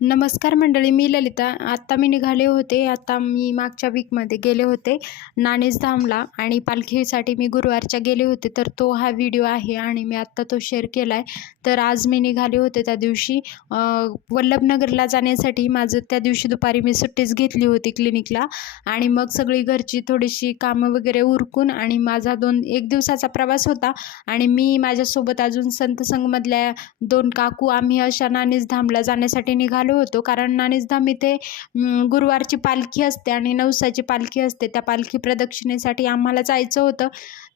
नमस्कार मंडळी, मी ललिता. आत्ता मी निघाले होते. आता मी मागच्या वीकमध्ये गेले होते नाणेसधामला आणि पालखीसाठी मी गुरुवारच्या गेले होते. तर तो हा व्हिडिओ आहे आणि मी आत्ता तो शेअर केला आहे. तर आज मी निघाले होते त्या दिवशी वल्लभनगरला जाण्यासाठी. माझं त्या दिवशी दुपारी मी सुट्टीच घेतली होती क्लिनिकला आणि मग सगळी घरची थोडीशी कामं वगैरे उरकून आणि माझा 1 दिवसाचा प्रवास होता आणि मी माझ्यासोबत अजून संत संघमधल्या 2 काकू आम्ही अशा नाणेसधामला जाण्यासाठी निघालो होतो. कारण नाणेसधाम इथे गुरुवारची पालखी असते आणि नवसाची पालखी असते. त्या पालखी प्रदक्षिणेसाठी आम्हाला जायचं होतं.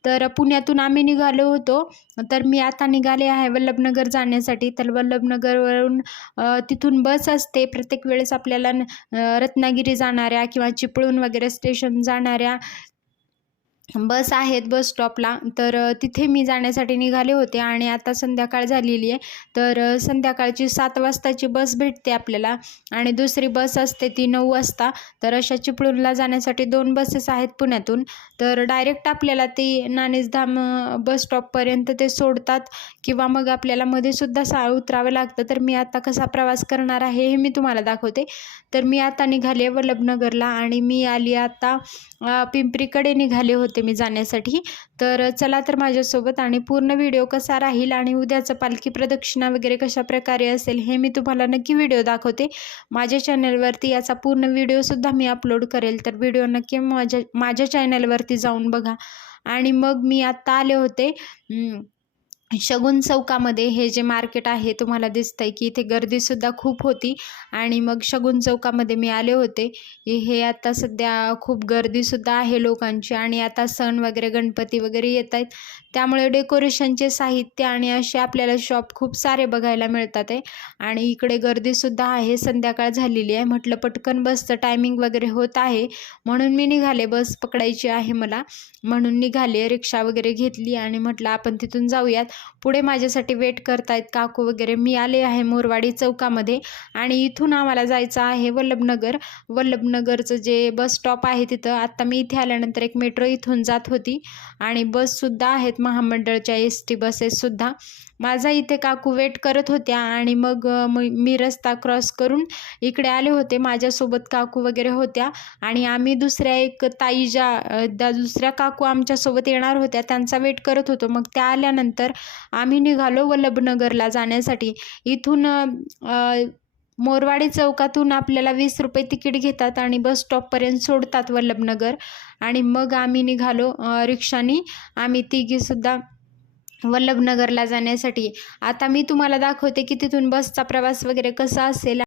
तर पुण्यातून आम्ही निघालो होतो. तर मी आता निघाले आहे वल्लभनगर जाण्यासाठी. तर वल्लभनगरवरून तिथून बस असते प्रत्येक वेळेस आपल्याला रत्नागिरी जाणाऱ्या किंवा चिपळूण वगैरे स्टेशन जाणाऱ्या बस आहेत बस स्टॉपला. तर तिथे मी जाण्यासाठी निघाले होते आणि आता संध्याकाळ झालेली आहे. तर संध्याकाळची 7 वाजताची बस भेटते आपल्याला आणि दुसरी बस असते ती 9 वाजता. तर अशा चिपळूणला जाण्यासाठी 2 बसेस आहेत पुण्यातून. तर डायरेक्ट आपल्याला ती नाणेसधाम बस स्टॉपपर्यंत ते सोडतात किंवा मग आपल्याला मध्ये सुद्धा उतरावं लागतं. तर मी आता कसा प्रवास करणार आहे हे मी तुम्हाला दाखवते. तर मी आता निघाले वल्लभनगरला आणि मी आली आता पिंपरीकडे निघाले होते मी जाण्यासाठी. तर चला तर माझ्यासोबत आणि पूर्ण व्हिडिओ कसा राहील आणि उद्याचं पालखी प्रदक्षिणा वगैरे कशा प्रकारे असेल हे मी तुम्हाला नक्की व्हिडिओ दाखवते. माझ्या चॅनलवरती याचा पूर्ण व्हिडिओसुद्धा मी अपलोड करेल. तर व्हिडिओ नक्की माझ्या चॅनलवरती जाऊन बघा. आणि मग मी आत्ता आले होते शगुन चौकामध्ये. हे जे मार्केट आहे तुम्हाला दिसतंय की इथे गर्दीसुद्धा खूप होती आणि मग शगुन चौकामध्ये मी आले होते. हे आता सध्या खूप गर्दीसुद्धा आहे लोकांची आणि आता सण वगैरे गणपती वगैरे येत आहेत, त्यामुळे डेकोरेशनचे साहित्य आणि असे आपल्याला शॉप खूप सारे बघायला मिळतात आहे. आणि इकडे गर्दीसुद्धा आहे. संध्याकाळ झालेली आहे. म्हटलं पटकन बसचं टायमिंग वगैरे होत आहे म्हणून मी निघाले. बस पकडायची आहे मला म्हणून निघाले. रिक्षा वगैरे घेतली आणि म्हटलं आपण तिथून जाऊयात. पुढे माझ्यासाठी वेट करतायत काकू वगैरे. मी आले आहे मोरवाडी चौकामध्ये आणि इथून आम्हाला जायचं आहे वल्लभनगर. वल्लभनगरचं जे बस स्टॉप आहे तिथं आता मी इथे आल्यानंतर एक मेट्रो इथून जात होती आणि बससुद्धा आहेत महामंडळच्या ST बसेससुद्धा. माझा इथे काकू वेट करत होत्या आणि मग मी रस्ता क्रॉस करून इकडे आले होते. माझ्यासोबत काकू वगैरे होत्या आणि आम्ही दुसऱ्या एक ताई दुसऱ्या काकू आमच्यासोबत येणार होत्या त्यांचा वेट करत होतो. मग त्या आल्यानंतर आम्ही निघालो वल्लभनगरला जाण्यासाठी. इथून मोरवाडी चौकातून आपल्याला 20 रुपये तिकीट घेतात आणि बस स्टॉपपर्यंत सोडतात वल्लभनगर. आणि मग आम्ही निघालो रिक्षानी. आम्ही तिघीसुद्धा वल्लभनगरला जाण्यासाठी. आता मी तुम्हाला दाखवते की तिथून बसचा प्रवास वगैरे कसा असेल